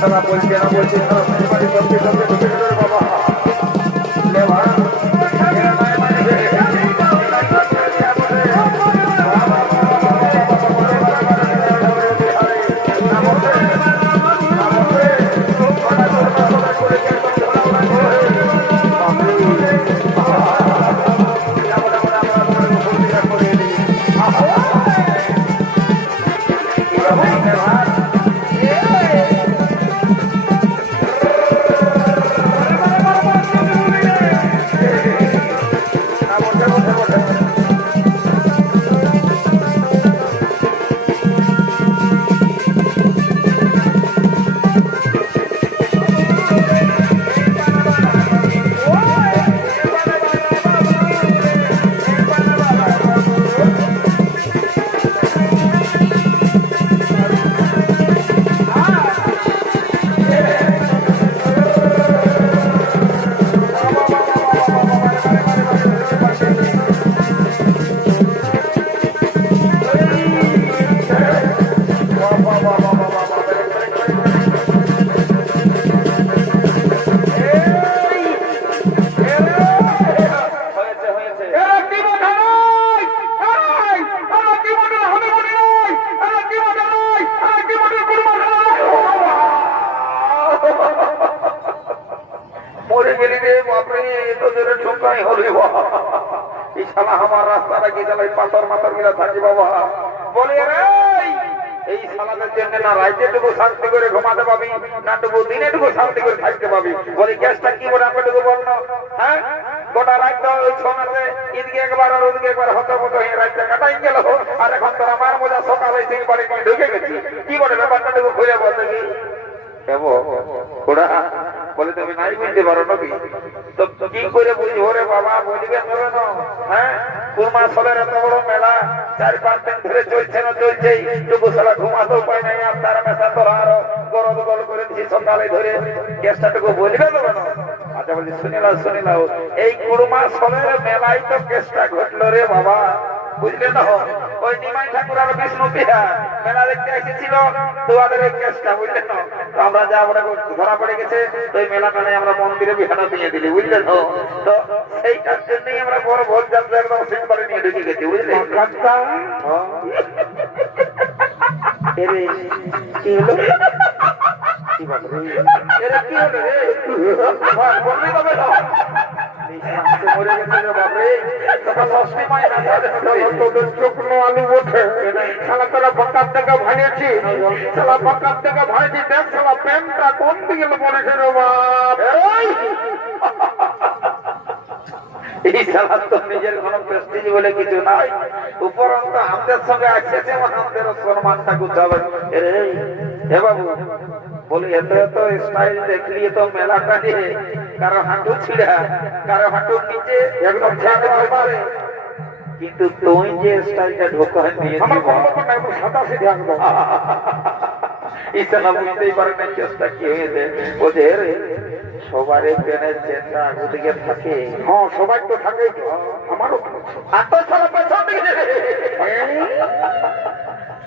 সারা বলছে না বলছে মরে গেলি রে, বাপরে, তোদের ঠোকাই হলি বাবা। আমার রাস্তাটা কি চালাই পাথর মাথর মিলা থাকি বাবা। বলে রে এই শালাদের জন্য না শান্তি করে ঘুমাতে পাবি টুকু শান্তি করে থাকতে পাবি? বলি, গ্যাসটা কি বলে আমাদেরকে বল না। হ্যাঁ গোটা রাত ওই ছনাতে এদিকে একবার আর ওদিকে একবার হত মতো হয়ে রাতটা কাটাই গেল। আর এখন তোর আমার মজা সকাল হয়েছে বাড়ি ঢুকে গেছি। কি বলে ব্যাপারটা টুকু খুলে বলতে ওরা বলে, তুমি নাই পারো তো কি করে বাবা? বলিবে হ্যাঁ? কুরমা সলের এত বড় মেলা, চার পাঁচ দিন ধরে চলছে না চলছে সালা ঘুমাতে উপায় নাই মেশা আরও গল করে সকালে ধরে। গ্যাসটা টুকু বলবে আচ্ছা শুনিলাও এই কুরমা সলের মেলায় তো কেসটা ঘটলো রে বাবা। বুঝলে না ওই নিমাই ঠাকুর আর বিষ্ণু পিয়া মেলা দেখতে এসেছিল তোমাদের এই কেসটা বুঝলে তো? আমরা যা আমরা ধরা পড়ে গেছে তো এই মেলা টানে আমরা মন্দিরে বিহাটা দিয়ে দিলি বুঝলে তো? তো সেইটার জন্যই আমরা বড় ভোট যাত্রা একদম সিংবারে নিয়ে ঢুকে গেছি বুঝলে? কি হলো? কি হলো রে? তো? রে বাপরে। তোকে ষষ্ঠী মায় না তাহলে হলো। তোদের শুকনো আলু ওঠে শালা তারা বাঁকার থেকে ভাঙিয়েছি শালা বাঁকার রে এই! শালা তো নিজের কোনো প্রেস্টিজ বলে কিছু নাই উপরন্ত আমাদের সঙ্গে আমাদের সম্মানটা গুছাবে হে বাবু, বলি এত এত স্টাইল দেখলি তো মেলাটা নিয়ে কারও হাঁটু ছিঁড়া কারও হাঁটুর নিচে একদম ছাদ পারে কিন্তু তুই যে স্টাইলটা ঢোকা নিয়ে আমার কোনো ব্যাপার নাই আমি সাদা সিধে একদম ইসানা বুঝতেই পারে না চেষ্টা কি হয়েছে। বলছে রে সবারই পেনের চেনটা আগু দিকে থাকে। হ্যাঁ সবাই তো থাকেই তো। আমারও আর তো সারা পেছন দিকে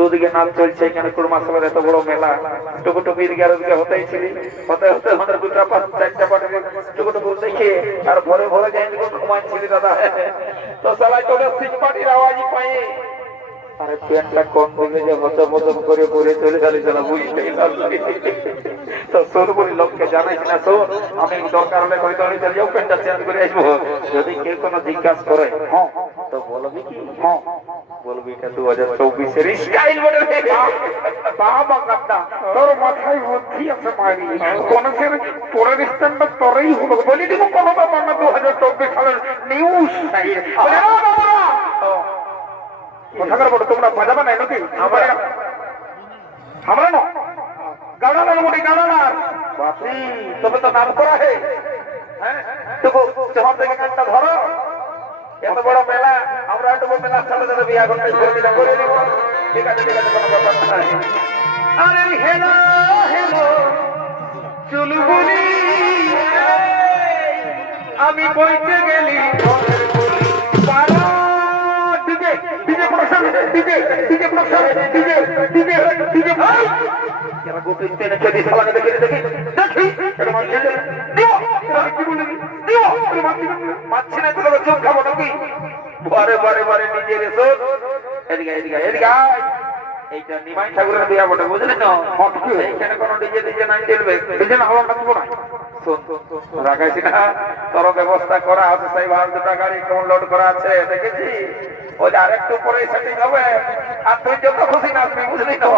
দুদিকে নাচ চলছে, এখানে কুরমা সবার এত বড় মেলা। টুকু টুকু এদিকে আর ওদিকে হতেই ছিলি। হতে হতে আমাদের দুটা পাঁচ, চারটা পাটে টুকু টুকু দেখে আর ভরে ভরে যাই ঘুমাইছিলি দাদা? তো সালাই তোদের সিং পাটির আওয়াজই পাই। আরে প্যান্টটা কোন দিকে যে হত হতম করে পরে চলে গেলে যারা বুঝতেই তো তোর বলি, লোককে জানাইস না তো আমি দরকার হলে কই তোর চলে যাও প্যান্টটা চেঞ্জ করে আসব। যদি কেউ কোনো জিজ্ঞাসা করে হ্যাঁ তো বলবি কি হ্যাঁ বলবি এটা দু হাজার চব্বিশের স্টাইল মডেল বাবা কাকা তোর মাথায় বুদ্ধি আছে মারি। কোনসের পরের স্ট্যান্ডটা তোরই হলো। বলি দিব কোনো ব্যাপার না দু হাজার চব্বিশ সালের নিউজ কোথাকার বলো তোমরা বাজাবে না নাকি? আমরা আমরা না। গাড়ালার মোটি গাড়ালার বাপরি তবে তো নাম করা হে। হ্যাঁ তো থেকে গানটা ধরো। এত বড় মেলা, আমরা একটু মেলার সাথে সাথে বিয়া করতে করে দিলাম করে দিব ঠিক আছে ঠিক আছে, কোনো ব্যাপার নাই আরে হেলো হেলো চুলবুলি আমি বইতে গেলি দেখে। দেখি দেখি এটা মানছি না। দিও আমি কি বলি? দিও আমি মানছি না। মানছি না তোকে চুপ খাব নাকি? বারে বারে বারে নিজে রেসো এদিকে এদিকে এদিকে এইটা নিমাই ঠাকুরের বিয়া বটে বুঝলি না এইখানে কোনো ডিজে ডিজে নাই চলবে ডিজে না হওয়ার কথা বলা শোন শোন শোন শোন, রাখাইছি না। তোর ব্যবস্থা করা আছে সেই দুটা গাড়ি কেমন লোড করা আছে দেখেছি? ওই আরেকটু পরে সেটিং হবে। আর তুই যত খুশি নাচবি বুঝলি তো?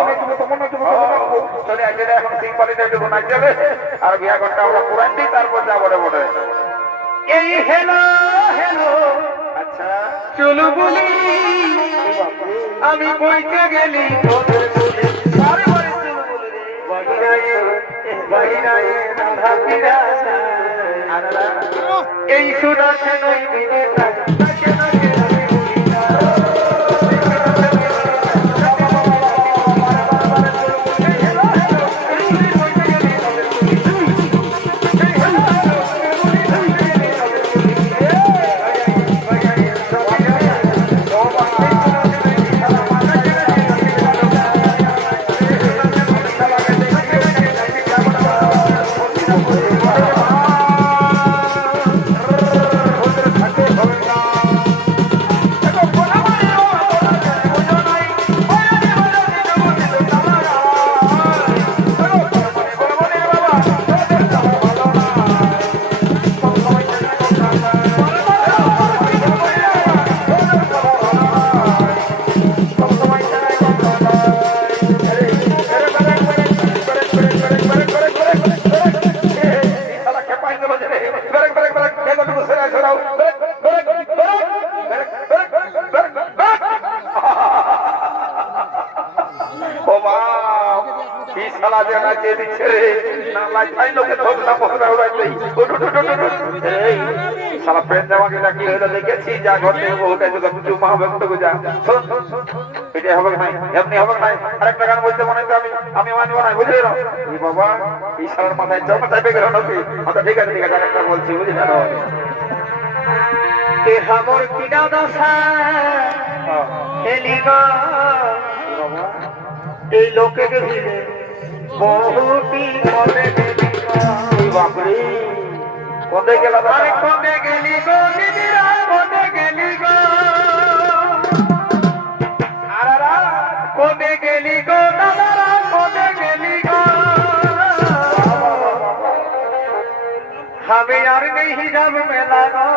চলে এখন একটু নাচ যাবে আর বিয়া ঘণ্টা আমরা পুরান দিই তারপর এই হেলো হেলো। আচ্ছা। চুলবুলি আমি বইতে গেলি। তোদের বলি চুল বলে। বাহিরায়ে বাহিরায়ে রাধা বিরাজা এই সুনাছে নই বিনে এমনি হবে না আরেকটা গান বলতে মনে আমি আমি না বুঝলি মাথায় জমা চাইবে গেল নাকি আচ্ছা ঠিক আছে ঠিক আছে বলছি বুঝলি না দেহ মোর পীড়া দশা? হেলিগ এই লোকে ভিড়ে বহুটি মনে বাপরে কবে গেল কবে গেলি গো নিবিরা কবে গেলি গো। আরারা কবে গেলি গো, দাদারা কবে গেলি গো। আমি আর নেই যাব মেলা গো।